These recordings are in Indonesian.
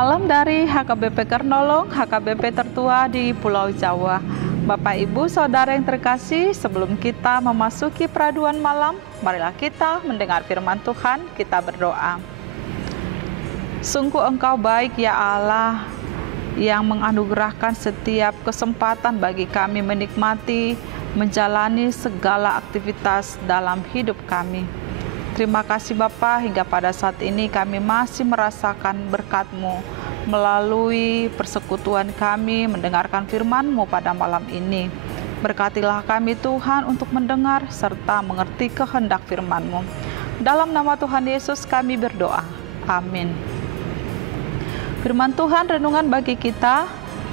Salam dari HKBP Kernolong, HKBP tertua di Pulau Jawa. Bapak, Ibu, Saudara yang terkasih, sebelum kita memasuki peraduan malam, marilah kita mendengar firman Tuhan, kita berdoa. Sungguh Engkau baik ya Allah, yang menganugerahkan setiap kesempatan bagi kami menikmati, menjalani segala aktivitas dalam hidup kami. Terima kasih Bapa, hingga pada saat ini kami masih merasakan berkat-Mu melalui persekutuan kami mendengarkan firman-Mu pada malam ini. Berkatilah kami Tuhan untuk mendengar serta mengerti kehendak firman-Mu. Dalam nama Tuhan Yesus kami berdoa. Amin. Firman Tuhan renungan bagi kita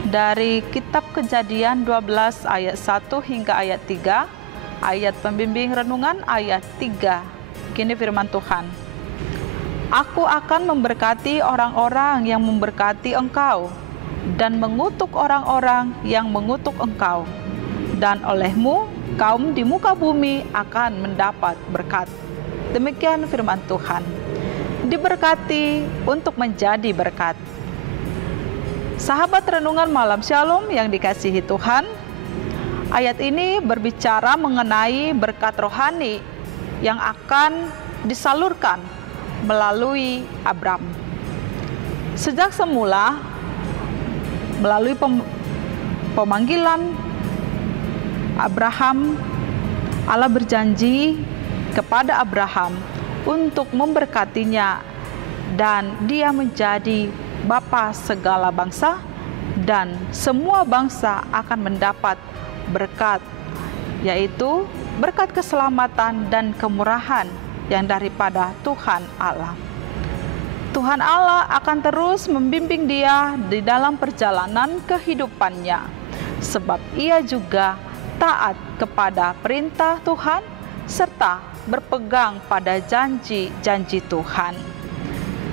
dari Kitab Kejadian 12 ayat 1 hingga ayat 3, ayat pembimbing renungan ayat 3. Kini firman Tuhan, Aku akan memberkati orang-orang yang memberkati engkau, dan mengutuk orang-orang yang mengutuk engkau. Dan olehmu, kaum di muka bumi akan mendapat berkat. Demikian firman Tuhan. Diberkati untuk menjadi berkat. Sahabat renungan malam Shalom yang dikasihi Tuhan, ayat ini berbicara mengenai berkat rohani yang akan disalurkan melalui Abram. Sejak semula, melalui pemanggilan Abraham, Allah berjanji kepada Abraham untuk memberkatinya, dan dia menjadi bapa segala bangsa, dan semua bangsa akan mendapat berkat, yaitu berkat keselamatan dan kemurahan yang daripada Tuhan Allah. Tuhan Allah akan terus membimbing dia di dalam perjalanan kehidupannya, sebab ia juga taat kepada perintah Tuhan serta berpegang pada janji-janji Tuhan.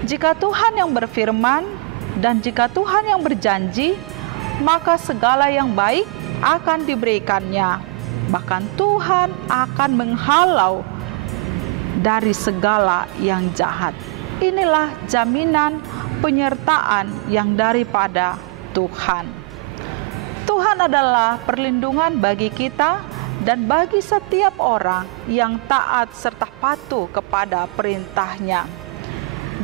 Jika Tuhan yang berfirman dan jika Tuhan yang berjanji, maka segala yang baik akan diberikannya. Bahkan Tuhan akan menghalau dari segala yang jahat. Inilah jaminan penyertaan yang daripada Tuhan. Tuhan adalah perlindungan bagi kita dan bagi setiap orang yang taat serta patuh kepada perintah-Nya.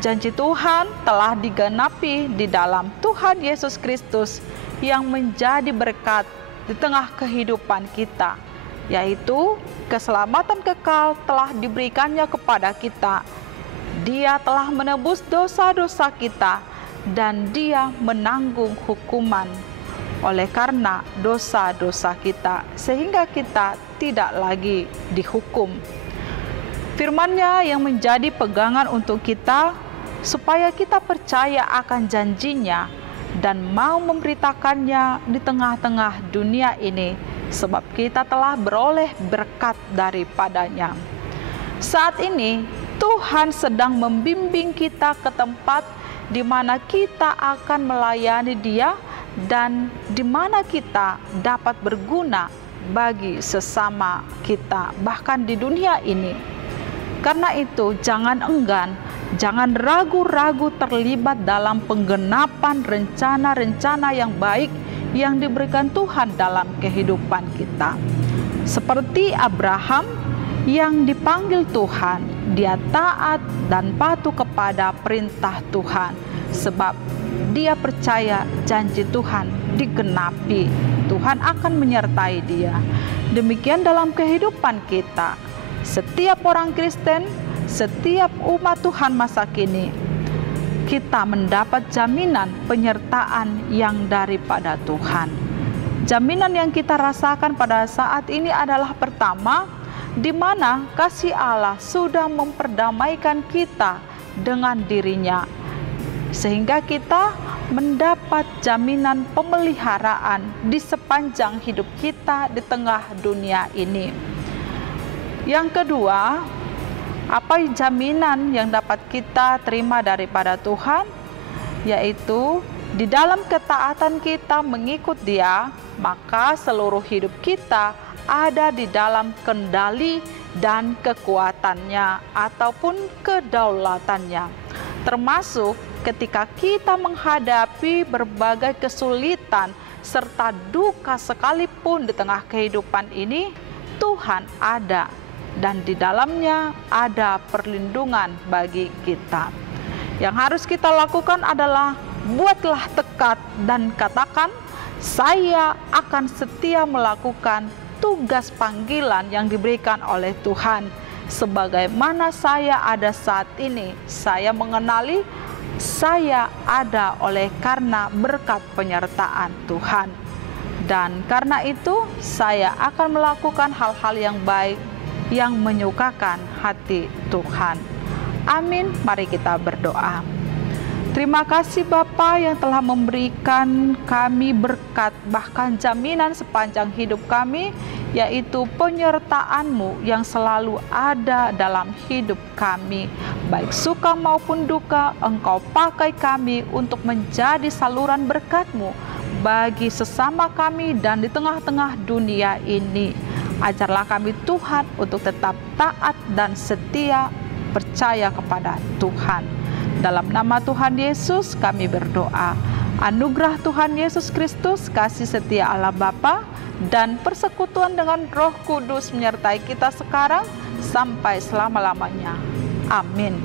Janji Tuhan telah digenapi di dalam Tuhan Yesus Kristus yang menjadi berkat di tengah kehidupan kita, yaitu keselamatan kekal telah diberikannya kepada kita. Dia telah menebus dosa-dosa kita dan Dia menanggung hukuman oleh karena dosa-dosa kita, sehingga kita tidak lagi dihukum. Firman-Nya yang menjadi pegangan untuk kita, supaya kita percaya akan janji-Nya dan mau memberitakannya di tengah-tengah dunia ini, sebab kita telah beroleh berkat daripadanya. Saat ini Tuhan sedang membimbing kita ke tempat di mana kita akan melayani Dia dan di mana kita dapat berguna bagi sesama kita, bahkan di dunia ini. Karena itu jangan enggan, jangan ragu-ragu terlibat dalam penggenapan rencana-rencana yang baik yang diberikan Tuhan dalam kehidupan kita. Seperti Abraham yang dipanggil Tuhan, dia taat dan patuh kepada perintah Tuhan, sebab dia percaya janji Tuhan digenapi. Tuhan akan menyertai dia. Demikian dalam kehidupan kita. Setiap orang Kristen, setiap umat Tuhan masa kini, kita mendapat jaminan penyertaan yang daripada Tuhan. Jaminan yang kita rasakan pada saat ini adalah pertama, di mana kasih Allah sudah memperdamaikan kita dengan diri-Nya, sehingga kita mendapat jaminan pemeliharaan di sepanjang hidup kita di tengah dunia ini. Yang kedua, apa jaminan yang dapat kita terima daripada Tuhan? Yaitu di dalam ketaatan kita mengikut Dia, maka seluruh hidup kita ada di dalam kendali dan kekuatannya ataupun kedaulatannya. termasuk ketika kita menghadapi berbagai kesulitan serta duka sekalipun di tengah kehidupan ini, Tuhan ada dan di dalamnya ada perlindungan bagi kita. Yang harus kita lakukan adalah buatlah tekad dan katakan, saya akan setia melakukan tugas panggilan yang diberikan oleh Tuhan. Sebagaimana saya ada saat ini, saya mengenali saya ada oleh karena berkat penyertaan Tuhan. Dan karena itu saya akan melakukan hal-hal yang baik yang menyukakan hati Tuhan. Amin. Mari kita berdoa. Terima kasih Bapa yang telah memberikan kami berkat bahkan jaminan sepanjang hidup kami, yaitu penyertaan-Mu yang selalu ada dalam hidup kami. Baik suka maupun duka, Engkau pakai kami untuk menjadi saluran berkat-Mu bagi sesama kami dan di tengah-tengah dunia ini. Ajarlah kami Tuhan untuk tetap taat dan setia percaya kepada Tuhan. Dalam nama Tuhan Yesus kami berdoa. Anugerah Tuhan Yesus Kristus, kasih setia Allah Bapa, dan persekutuan dengan Roh Kudus menyertai kita sekarang sampai selama-lamanya. Amin.